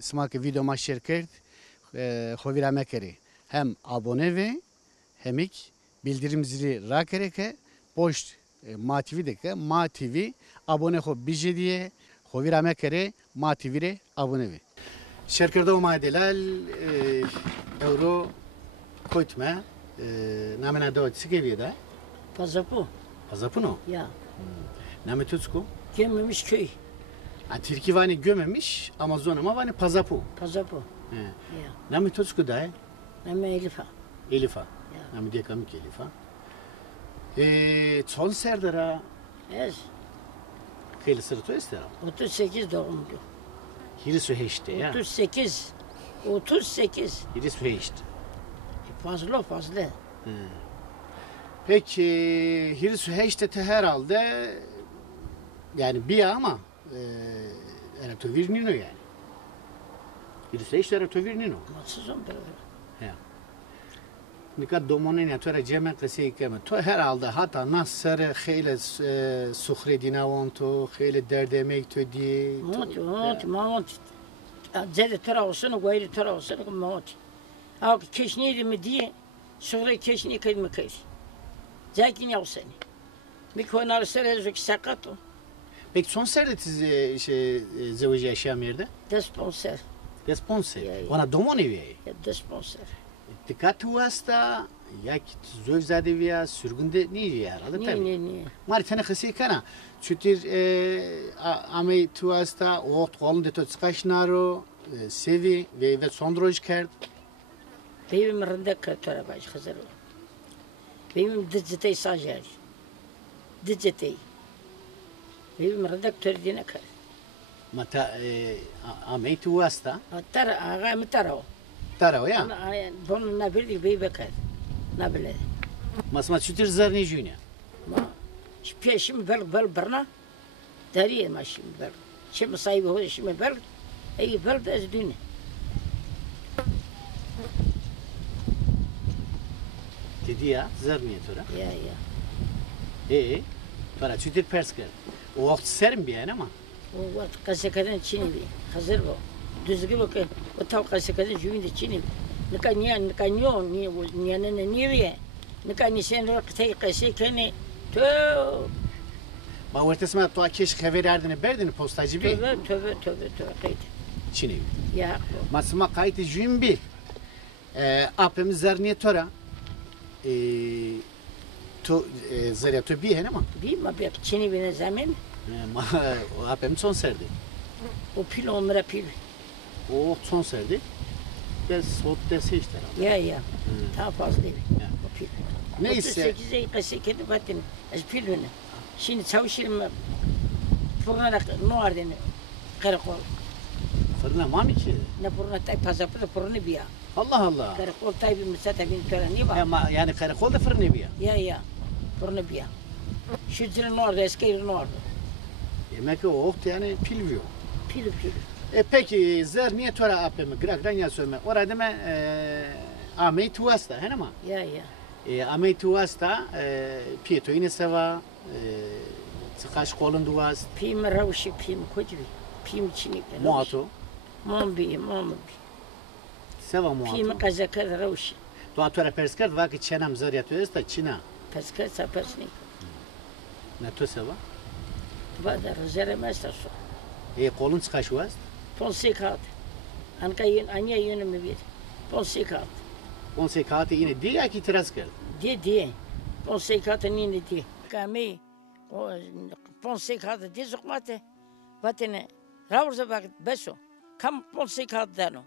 Smak videoma şer kert. Xwevîra me kerê. Hem abone ve hemik bildirim zili rakereke poşt Ma TV deke Ma TV abone xwe bijî diye xwevîra me kerê Ma TV re abone ve. Şerkerda Oma Delal Euro koytme namena da tsikevî de. Pazapu. Pazapuno. Ya. Name Tutsko. Gömmemiş köy. Türkiye vani gömemiş Amazon ama vani Pazapu. Pazapu. Ya. Name Tutsko da. Neme Elif'a. Elif'a. Ya. Name diye kamik Elif'a. Son serdara Ez. Kheli sırtı ister. 38 doğumlu. Hirisu heşte ya. 38. 38. Hirisu heşte. Fazla. Peki Hirisu heşte te herhalde yani bir ama Erato Virnino yani. Hirisu heşte Erato Virnino. Matsız on böyle. Ya. Nikat domonin ya tora cemen kısa keme. To herhalde hatta nasır kheli sukhre dinavon to kheli derdemek to diye. Mont. Zede tora olsun, gayri tora olsun, mont. Ama keşniydi mi diye, sonra keşniye kıyım kıyım. Zaten yav seni. Mikonar serezük sakato. Peki son serde siz zevci yaşayan yerde? Desponser. Response. Ya. Ona domon evi. Desponser. Dikkat vasta ya ki zövzade veya sürgünde niye herhalde tabii. Niye. Mari tane kısa kana. Çünkü amey tuasta oğut kolun de tot skaşnaro sevi ve sondroj kert. Benim rındak katıra baş hazır. Benim dizitey sajari. Dizitey. Benim rındak tördine kar. Mata amey tuasta Tara ağa mı tara o? tara o ya. Bunu ne bildi bey bekar. Ne bildi. Masma çünkü zarni jünya. Ma. Peşim bel barna. Dariye maşim bel. Şimdi sahibi o şimdi bel. Ey bel de zdüne. Dedi ya zarni tora. Ya. Para çünkü persker. O vakit serim bir yani ama. O vakit kasakadan Çin'i bir. Hazır bu. Düzgün bakın. O tav kasakadan jüvin de Çin'i. Niye Nikani sen rıktay kasikani. Ma ortasına to keş haber erdine berdine postacı bir. Tövbe. Kayıt. Çin'i. Ya. Masma kayıt jüim bir. Apem zarniye tora. To zarya to bir ama. Bir ma bir Çin'i bine zaman. Ma apem son serdi. O pil onlara pil. O son serdi. Ben sot dese işte. Ya. Daha fazla değil. O pil. Neyse. 38'e kasikani batin. Az pil öne. Şimdi çalışırım. Fırına nuardene. Karakol. Fırına mami ki. Ne fırına tay pazapı da fırını bir ya. Allah. Karakol tay bir misata bin töreni var. Yani karakol da fırını bir ya. Ya. Fırını bir ya. Şu zilin orada eski orada. Demek ki o yani pilviyor. Pil. Peki zarniye tora apem grakran ya söyleme. Orada deme amey tuasta he ama. Ya. Amey tuasta pieto yine seva çıkaş kolun duas Pim ravşi pim kocbi. Pim Çin'i. muato. Mombi. Seva muato. Pim kazakar ravşi. To atora persker vaki çenam zarya tuasta Çina. Paskar sapasni. Ne to seva? Vada rezere mesta so. Kolun çıkaş was. Ponsekat. Anya yönümü bir. Ponsekat. Onse kati yine diye ki tiraz kerd. Diye. Ponsekat nini diye. Kami. Ponsekat diye zukmate. Vatene. Ravza bak beso. Kam ponsekat dano.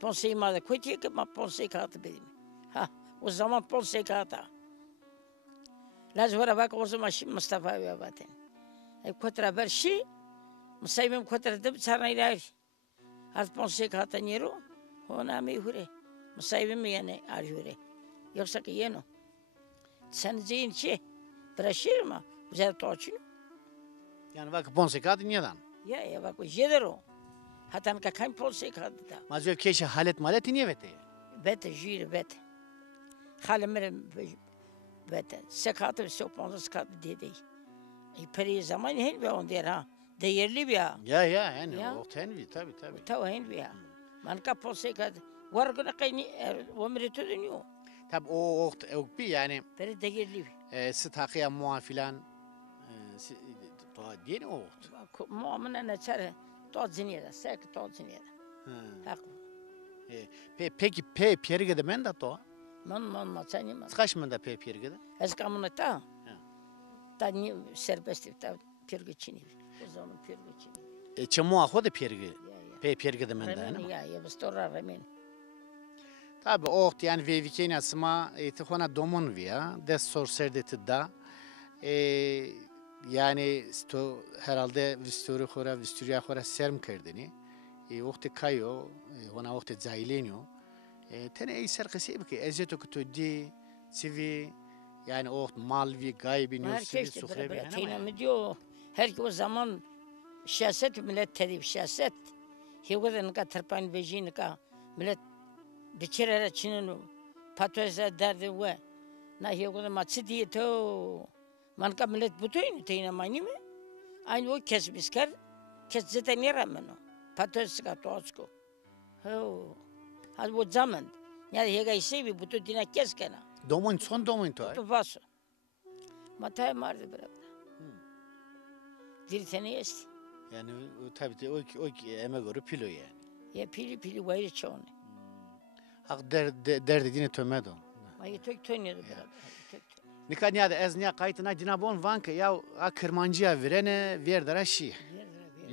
Ponseimada koytiye ki ma ponsekat bedim. Ha. O zaman ponsekata. Lazvara bak o zaman şimdi Mustafa ve vaten. Kotra berşi. Musaybim kotra dib çarna iler. Art ponsekata nero. Ona meyhure. Musaybim yani arhure. Yoksa ki yeno. Sen zeyn şey. Draşir ma. Güzel toçun. Yani vaki ponse kati niyedan? Ya bak o jedero. Hatan ka kan ponsekata da. Mazöv keşe halet malet niye vete? Bete jüri bete. Halimlerim bete. Sekatı ve sopanlı sekatı dedi. Peri zaman hen ve on der ha. değerli bir ya. Ya yani Ya. o tenvi tabii. Tabii hin bir ya. Man kapolse kad. Var gına kayni ömrü tüdünüyor. Tabii o bir yani Beri değerli bir. sıtakıya muafilan yeni o. Muamına ne çare. Tot ziniyede. Sek tot ziniyede. Haklı. Peki pergede men da to. Man maçani man. Skaç men da pergede? Ez kamına ta. Ha. Ta ni serbest ta pirgçini. O zaman pirgçini. Çemu aho da perge. Ya. Pergede men da Remen ya bastora remen. Tabii o yani vevikeni asma tihona domon via des sorserdeti da yani sto herhalde visturiya xora serm kerdini vakti kayo ona vakti zailenyo tene ey serkesi ki ezeto kutudi sivi yani o malvi gaybin Herkes yusivi de suhrebi beraber teyna diyor. Her o zaman siyaset millet tedip siyaset. Hivada nika tırpan beji nika millet biçerere çinin patözler derdi ve na hivada maçı diye to manka millet butoyun teyna mani mi? Aynı o kesbisker kes zaten yaramın o. Patöz ka toçko. Ho. Hadi o zaman yani hega sevi buto dina keskena. domon son domon to To vaso. Matay mardı beraber. Diri seni есть. yani tabii o eme göre pilo yani Ya pili vayri çoğunu. hak derdi dine tömedo. Ay tök tönüyordu beraber. Nikanya da ez niya kayıtına dinabon vanka ya a kırmancıya verene verdara şi.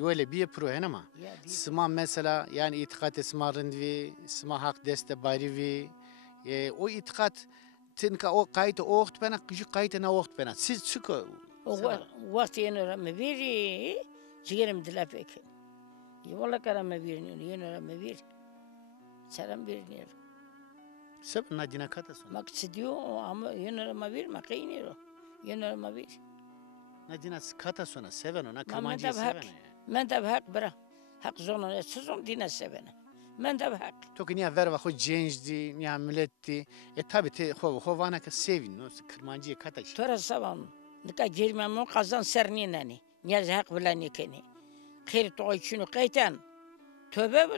Öyle bir pro hen ama. Sıma mesela yani itikat esma rindvi, sıma hak deste barivi. O itikat tinka o kayıtı o oht bana küçük kayıtına oht bana. Siz çıkı. O vakti yenore veri ciğerim dilapek. Yola karama veriniyor yenore ver. Selam veriniyor. Sebe nadina kata sonra. Maksediyor ama yenore ver makayınıyor. Yenore ver. Nadina kata sonra seven ona Ben kırmancıyı de hak. seven. Ben de hak bırak. Hak zonuna sezon dine sevene. Ben de hak. Toki niya verva ho gençdi, niya milletti. Tabi te ho vana ka sevin no kırmancıyı kata işte. Tora savan. Nika girmem kazan sernineni. Niyaz hak bilen ikeni. Kır toy şunu kaytan. Tövbe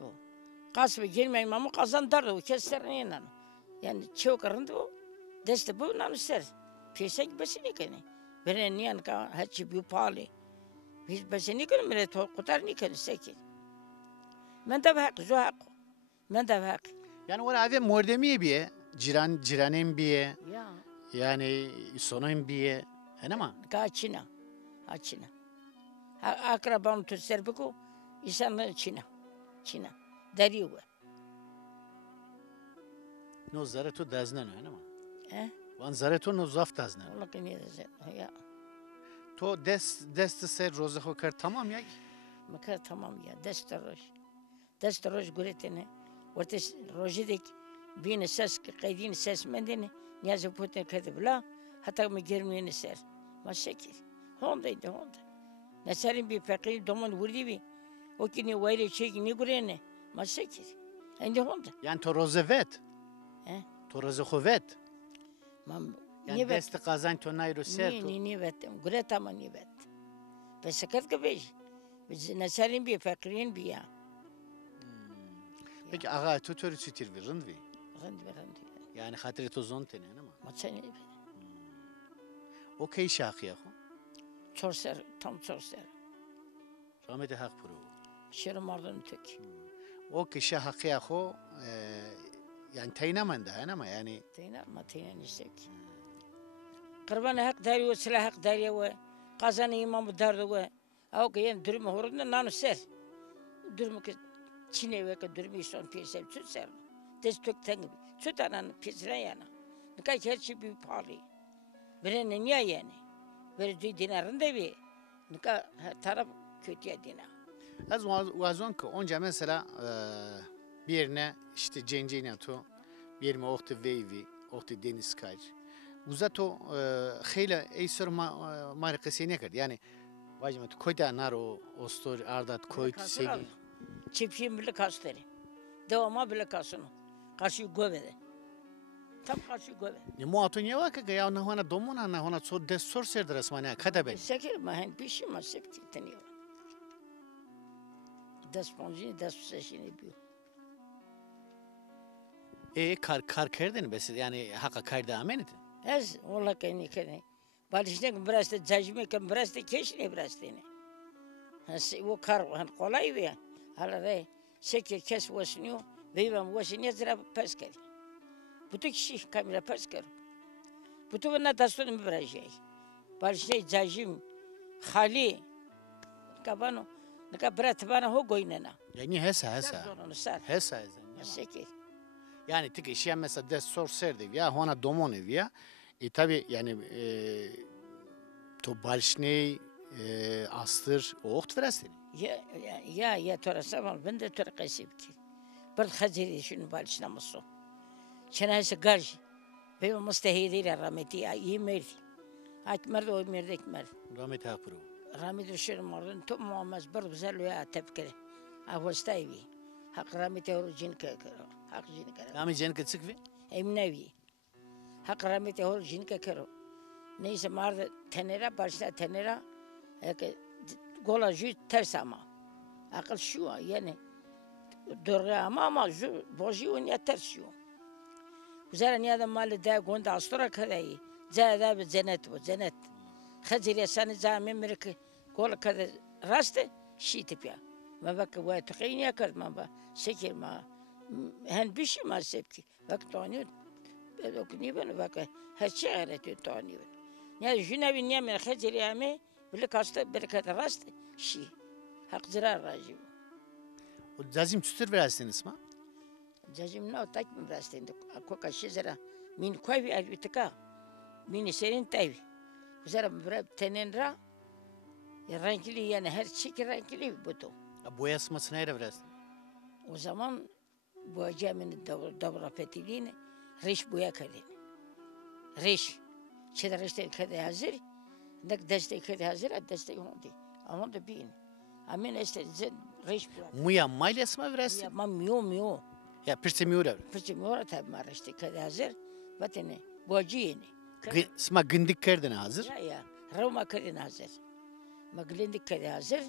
bu. Kasbı girmem ama kazan dardı. Kes serninen. Yani çok arındı bu. Deste bu nanuser. Pirsek besin ikeni. Beren niyan ka haçı bu pali. Biz besin ikeni mire to kutar nikeni sekir. Ben de hak zo hak. Ben de hak. Yani oraya ave mordemiye biye, ciranem biye. Ya. Yani sonayım biye. Hani ama? Açina. Akrabanı tutser bu insanlar Çina. Deriyor. No zareto daznan hani ama? Van zareto no zaf daznan. Allah kini ya. To dest ser rozaho kar tamam ya. Makar tamam ya. Destaroj guretene. Orta rojidik bin ses kaydin ses mendini. Niyazi puten kadibla. Hatta mı girmeyeni ser. Maşekir. Honda. Neserin bir fakir doman vurdi bi. O kini vayre çeki ni gurene. Maşekir. Ende honda. Yani to rozevet. To rozahovet. Mam Yani desti kazan to nayro ser to. ni vetem. Gureta ma ni vet. Besakat ka bej. Biz neserin bir fakirin bir ya. Peki ağa tutörü sütir bir rındvi. Randi. Yani hatırı to zon tene ama? Maçani. O key şahı ya. Tam çorser. Rahmeti hak puru. Şirin mardan tök. O kişi hakkı ya yani teynaman da ama yani. Teynar istek. Kurban hak dariyo silah hak dariyo ve kazanı imamı dardı ve o ki yani durumu horunda nanu ser. Durumu ki Çin'e ve ki durumu son pirsel tüt ser. Des tök tengi. Tüt anan pirselen yana. Nikay her şey bir pahalı. Bire ne niye yani? Bire duy dinarın da bir. Nikay taraf kötüye dinar. Az vazon ki onca mesela bir yerine işte cenceyne to bir yerime oktu veyvi, oktu deniz kar. Uzato xeyla eysor marikası ne kadar yani vacima to koyda naro ostor ardat koyt segi. Çiftçiyim bile kasları. Devama bile kasını. Karşı gövede. Tam karşı gövede. Ne muato niye vaka ya ona domuna na ona so desor serdir asmana kada ben. Sekir mahen pişi ma septi teniyor. دست پنجی دست سشینی بیو Kar kerdin bes yani hakka karda amendi. از والله کنی کنی بالش نکن برسته جاجمه کن برسته کش نی برسته نی هس و کار هن قلای ویا حالا ره سکه کس وسنیو بیام وسنی زرا پس کردی بتو کشی کامیرا پس کرد بتو بنا دستون میبرایی بالش نی جاجم خالی کابانو نکا برات بana هو goynena Yani hesa. zorunu sar Hesa. seki Yani tık işe mesela des sor serdi ya hona domon ya. Tabi yani to balşney astır o okt verasın. ya ترى سامر بنده ترى قسيب كي برد خزيري شنو بالش نمصو شنا هسه قرش بيو مستهيدي رامتي يمر هاك مرد ويمر ذيك مرد Rahmet hakpuru. رامتي شنو مرن تو مامز برد بزلو يا تفكر أوستايبي حق رامتي هو جين كرو حق جين كرو Rami jen kıtsık ve? إمناوي حق رامتي هو جين كرو نيس مرد تنرا بالشنا تنرا هيك قولا جو ترس ama akıl şu yani doğru ama şu boşu ya ters şu güzel ya da malı da gonda astora kadayı zada bir cennet bu cennet خزير سنة زامن مرك قول كذا راسته شيء تبيا ما بك واتقين يا كذا ما با سكر ما هن بيش ما سبكي بك تانيو بكني بنا بك هالشيء غيرت تانيو يعني جنابي نيا خزير يا مي بل كاسته بركة راسته شيء حق زرار راجب O cazim tütür verasın isma. جاجم نو تاك من راستين أكو كشي زرا من كوي ألبتكا من سرين تاوي زرا برا تنين را رانكلي يعني her şey رانكلي بتو Boyasma sınayra verasın. o zaman boyacı من dobra petilini reş boya kalın reş çeder reşte kade hazır nek destek kade hazır destek oldu ama da bin amin işte reş boya Muya mayla isma verasın. ya mio Ya pirse miura. Peki mora tabi marıştı kade hazır batene boyacı yeni Isma gındik kerdin hazır. ya Roma kadın hazır maglindik kade hazır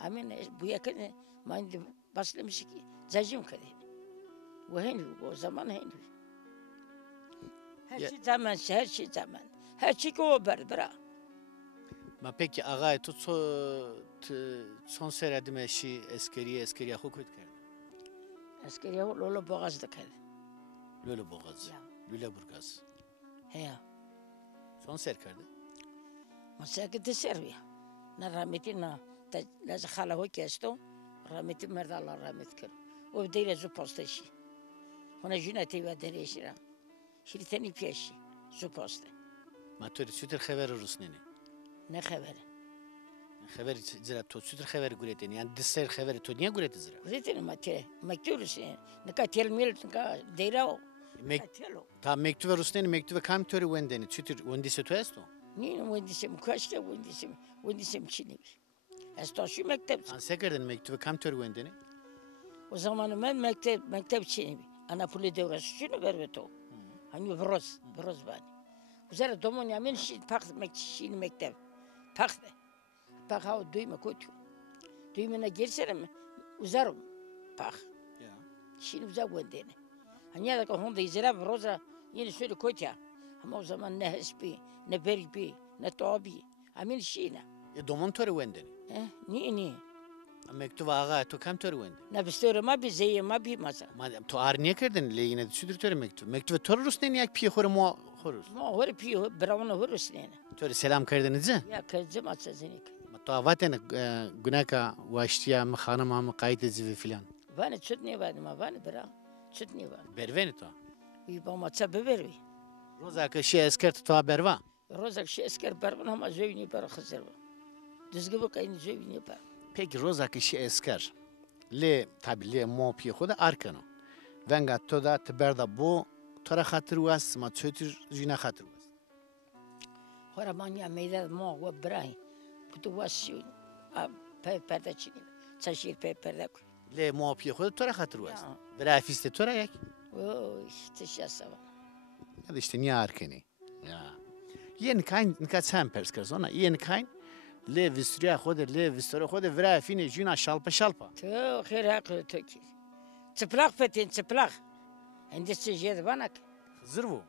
amin bu yakın mandi başlamış ki zacım kadın وهين o zaman هين her şey zaman her şey o berbera Ma peki ağay tut son seyredime eşi eskeriye hukut kerdin. askeri o lolo boğazda kadın Lüle boğaz. Ya. Lüle burgaz. he Son ser kerdin. مساكت السربية نرميتي نا لازم خاله هو كاستو رميتي مرد الله رميت كل وبدي لازم باستشي هنا جناتي بدريشرا شريتني بيشي زو باست Ma turi sütür xever rusneni. ne خبره Xever zira to sütür xever gureteni. Yani disser xever to niye guret zira? ريتني ما تي مكتوب سي نكاتيل ميل نكا ديراو كاتيلو Ta mektuve rusneni mektuve kam töri wendeni. Sütür wendise to esto. نين وندسم كاشتا وندسم تشيني استاشي مكتب An sekerdin mektuve kam töri wendeni. o zaman ben mektep çiğni ana puli devresi şunu verbeto hani broz bani güzel domon yamin şi pak şini mektep pak ha duyma kötü duymana girserim uzarım pak Ya. şini uzak wendene hani ya da honda izra broza yine şöyle kötü ama o zaman ne hesbi ne berbi ne tabi amin şina Domon töri wendeni. ni Mektuve ağay to kam töri wendeni. ne bistore ma bi zeye ma bi masa Madem to ar niye kerdin le yine sütür töri mektuve. Mektuve töri rusneni yak piye xore mo xorus. ma hor piyo bravana horusnene Töri selam kerdiniz. ya kızım atsazinik To avaten günaka vaştiya mı hanıma mı kayıt ezivi filan. Vani çutni var ma vani bra çutni var. Berveni to. İyi ba matsa bevervi. Roza ka şey eskert to berva. Rozak şey esker berban ama zevni bar khazir. Düzgü bu kayın zevni bar. Peki roza ka şey esker. Le tabi le mo piye xoda arkano. Venga to da tberda bu tora khatır was ma çötür jina khatır was. Hora manya meyda mo ve bray. Kutu vasi perde çini. Çaşir perde. Le mo piye xoda tora khatır was. Ya. Bera fiste tora yak. O işte şasava. Ya da işte niye arkeni. Ya. Yeni kayn nikat sen perskers ona. Yeni kayn Le visturiya xwe de le visturiya xwe de vira fînê jîna şalpa şalpa. تو خیر حق تو کی çıplak fetin çıplak endişe jed banak Zırvu.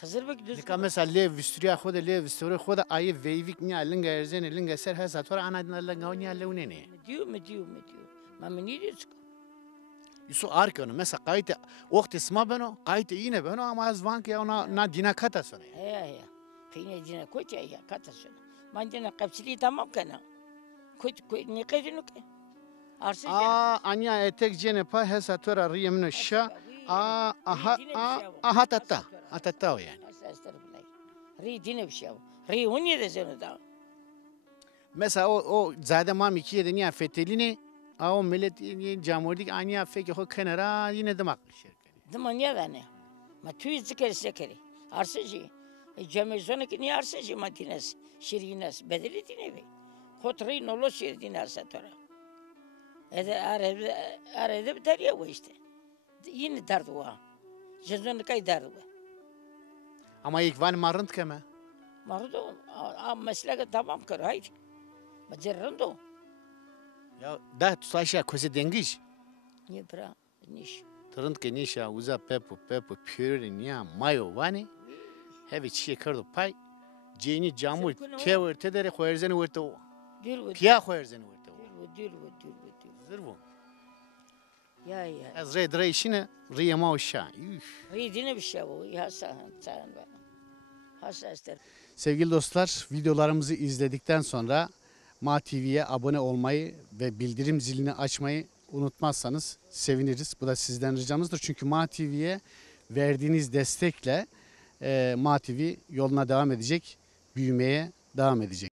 hazır bak düz Dika mesela le visturiya xwe de le visturiya xwe de ayê veyvik niya linga erzene linga ser hesa tora ana linga niya lewnene. مدیو ما منی دیس Yusuf arkano mesela kayıt vakti isma beno kayıt yine beno ama az vank ya ona na dina kata sonra. هيا فينا جينا كوت يا كاتسون ما عندنا قبسلي تمام كان كوت نقيدنك ارسل Anya etek cene pa hesa tora riyemno şa aha tatta o yani. ري دينا بشاو ري وني ذا زين دا Mesela o zade mam ikiye de niye fetelini o millet camurdik anya feki ho kenara yine demek şirketi. دمانيا دانه ما توي ذكر سكري ارسجي جامزونه كني ارسجي ما ديناس شيريناس بدلي دينه بي خطري نولو شير ديناس ترى هذا ارد بدريا ويشته yine dardwa جزون كاي dardwa Ama ilk van marınt keme. مرضو مسلك تمام كر هاي بجرندو Ya da tutaşa koze dengiş. يبرا نيش Tırınt ke nişa uza pepu pürü niya mayo vani. Hevi çiğ kırdı pay. Ceni camur kever tedere koyerzeni vurtu. دير Piya koyerzeni vurtu. دير Zırvu. يا Az red reişine riyama uşa. ريدين بشاو يا سان هسه استر Sevgili dostlar, videolarımızı izledikten sonra Ma TV'ye abone olmayı ve bildirim zilini açmayı unutmazsanız seviniriz. Bu da sizden ricamızdır. Çünkü Ma TV'ye verdiğiniz destekle Ma TV yoluna devam edecek, büyümeye devam edecek.